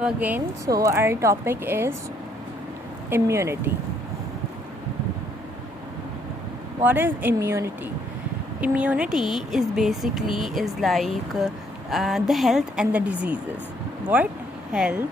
Again, so our topic is immunity. What is immunity? Immunity is basically the health and the diseases. What? Health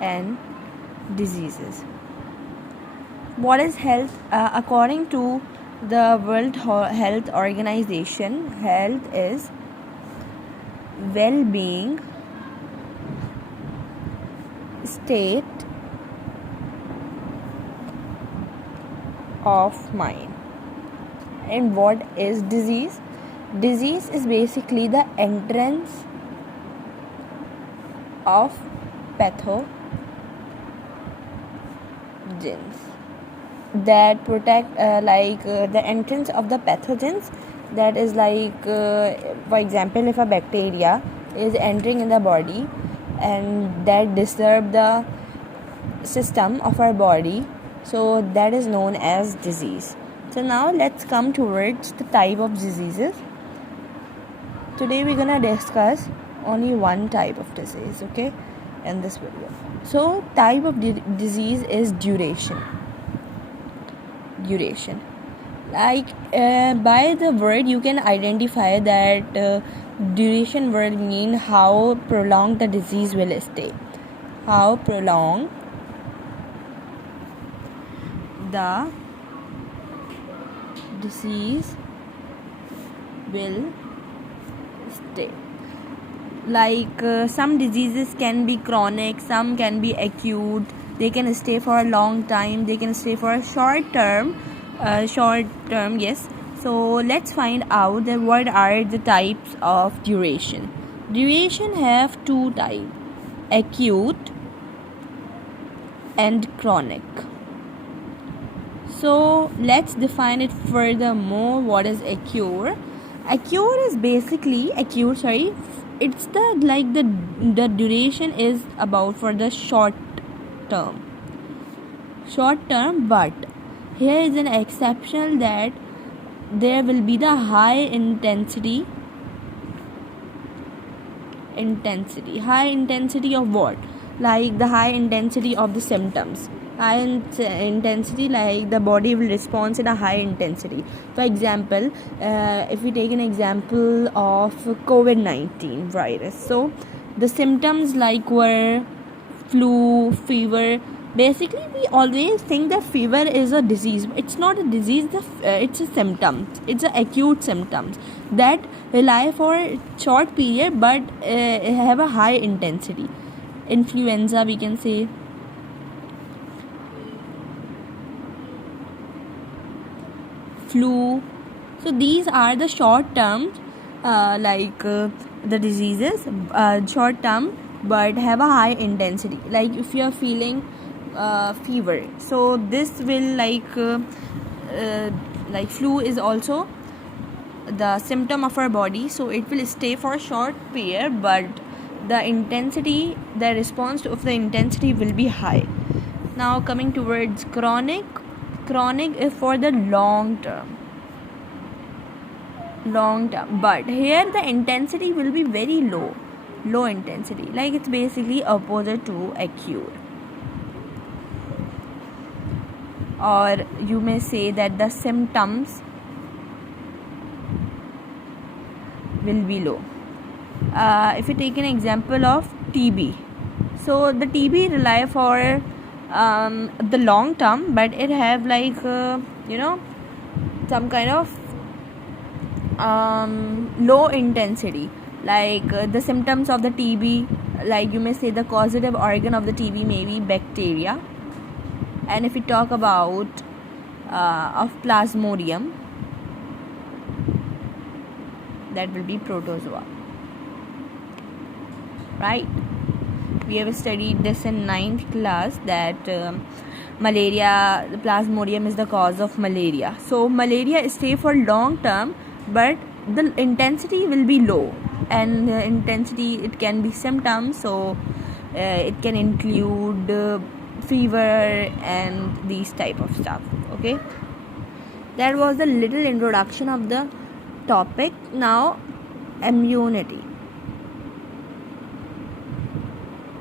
and diseases. What is health? According to the World Health Organization, health is well-being, state of mind. And what is disease? Disease is basically the entrance of pathogens that protect the entrance of the pathogens, that is for example, if a bacteria is entering in the body and that disturb the system of our body, so that is known as disease. So now let's come towards the type of diseases. Today we're gonna discuss only one type of disease, okay, in this video. So type of disease is duration. By the word you can identify that duration word mean how prolonged the disease will stay. How prolonged the disease will stay. Some diseases can be chronic, some can be acute. They can stay for a long time, they can stay for a short term, yes. So let's find out that what are the types of duration. Duration have two types, acute and chronic. So let's define it furthermore. What is acute? Acute is basically it's the duration is about for the short term, but here is an exception that there will be the high intensity of what? Like the high intensity of the symptoms, high intensity, like the body will respond in a high intensity. For example, if we take an example of COVID-19 virus, so the symptoms were flu, fever. Basically we always think that fever is a disease. It's not a disease, it's a symptom. It's a acute symptoms that rely for a short period but have a high intensity. Influenza, we can say, flu. So these are the short term the diseases, short term but have a high intensity. Like if you are feeling fever, so this will flu is also the symptom of our body, so it will stay for a short period but the response of the intensity will be high. Now coming towards chronic is for the long term, but here the intensity will be very low intensity, like it's basically opposite to acute. Or you may say that the symptoms will be low. If you take an example of TB, so the TB rely for the long term, but it have some kind of low intensity. The symptoms of the TB, like you may say the causative organ of the TB may be bacteria. And if we talk about of Plasmodium, that will be protozoa, right? We have studied this in 9th class that malaria, the Plasmodium is the cause of malaria. So malaria stay for long term but the intensity will be low, and intensity, it can be symptoms, so it can include fever and these type of stuff. Okay, that was the little introduction of the topic. Now immunity.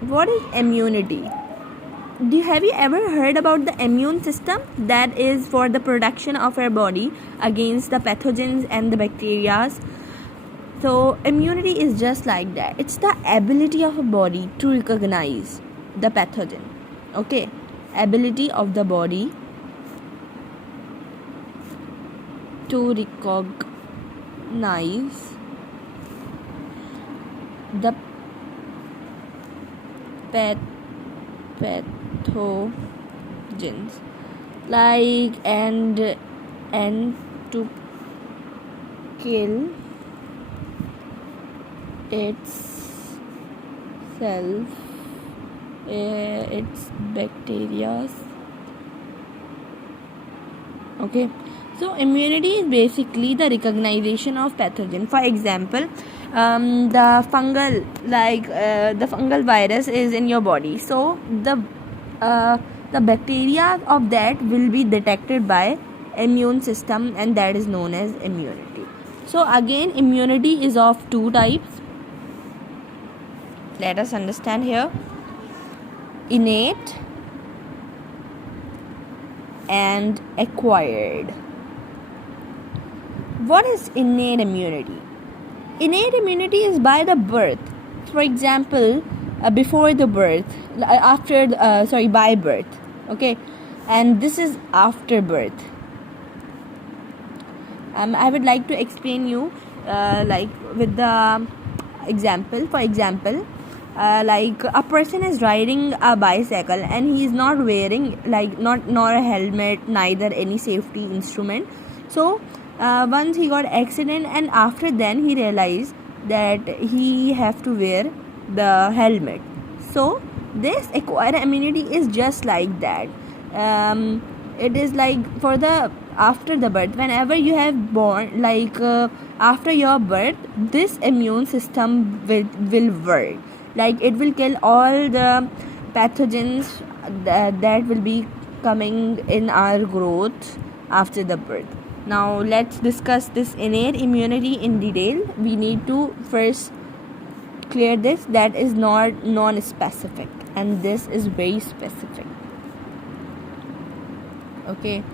What is immunity? Have you ever heard about the immune system? That is for the protection of our body against the pathogens and the bacteria. So immunity is just like that. It's the ability of a body to recognize the pathogen. Okay, ability of the body to recognize the pathogens, like and to kill itself, its bacteria. Okay, so immunity is basically the recognition of pathogen. For example, the fungal virus is in your body, so the bacteria of that will be detected by immune system, and that is known as immunity. So again, immunity is of two types. Let us understand here: innate and acquired. What is innate immunity? Innate immunity is by the birth. For example, before the birth, by birth. Okay, and this is after birth. I would like to explain you with the example. For example, like a person is riding a bicycle and he is not wearing nor a helmet, neither any safety instrument. So once he got accident, and after then he realized that he have to wear the helmet. So this acquired immunity is just like that. It is like for the after the birth, whenever you have born, after your birth, this immune system will work. Like it will kill all the pathogens that will be coming in our growth after the birth. Now let's discuss this innate immunity in detail. We need to first clear this, that is not non-specific, and this is very specific. Okay,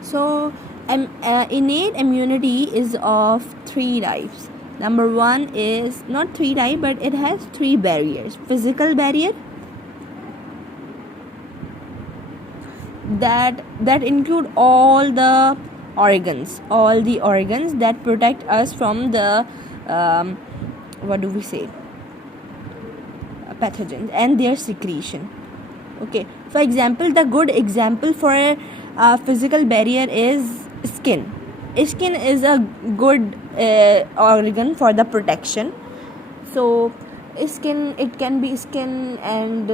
so innate immunity is of three types. Number one is not three types, but it has three barriers. Physical barrier, that include all the organs that protect us from the pathogens and their secretion. Okay, for example, the good example for a physical barrier is skin. Skin is a good organ for the protection. So skin, it can be skin, and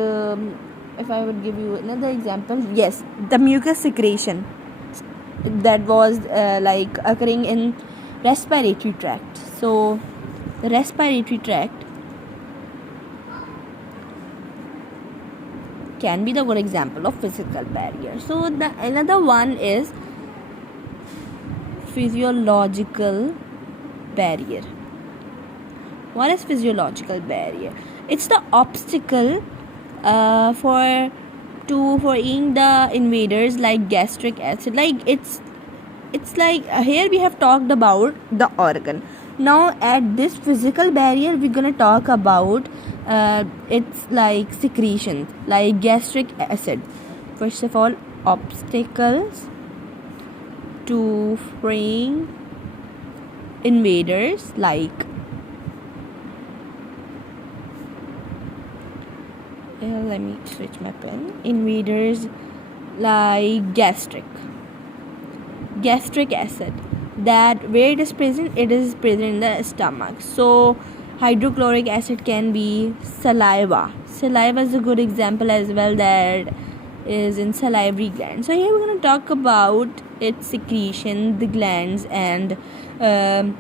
if I would give you another example, yes, the mucus secretion that was occurring in respiratory tract. So the respiratory tract can be the good example of physical barrier. So the another one is physiological barrier. What is physiological barrier? It's the obstacle for eating the invaders like gastric acid. Like it's like here we have talked about the organ. Now at this physical barrier, we're gonna talk about it's like secretions, like gastric acid. First of all, obstacles to freeing invaders like let me switch my pen. Invaders like gastric acid, that where it is present in the stomach. So hydrochloric acid can be saliva is a good example as well, that is in salivary gland. So here we're going to talk about its secretion, the glands, and the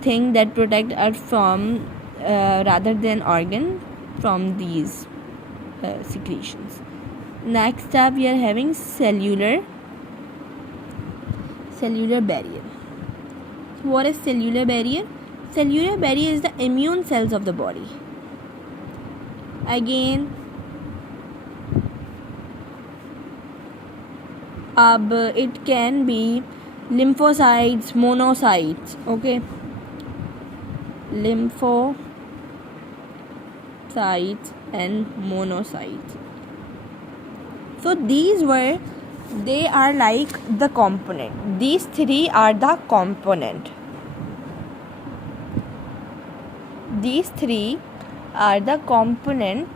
thing that protect us from rather than organ from these secretions. Next up, we are having cellular barrier. What is cellular barrier? Cellular barrier is the immune cells of the body. again it can be lymphocytes, monocytes. Okay, lymphocytes and monocytes. So they are like the component. These three are the component. These three are the component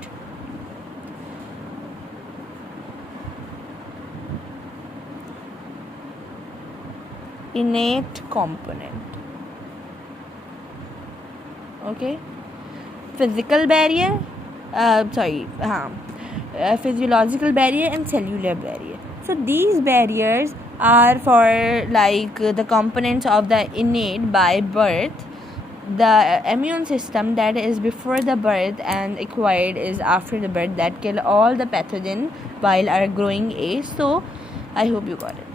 innate component. Okay, physical barrier, physiological barrier and cellular barrier. So these barriers are for like the components of the innate by birth. The immune system that is before the birth and acquired is after the birth, that kill all the pathogen while our growing age. So I hope you got it.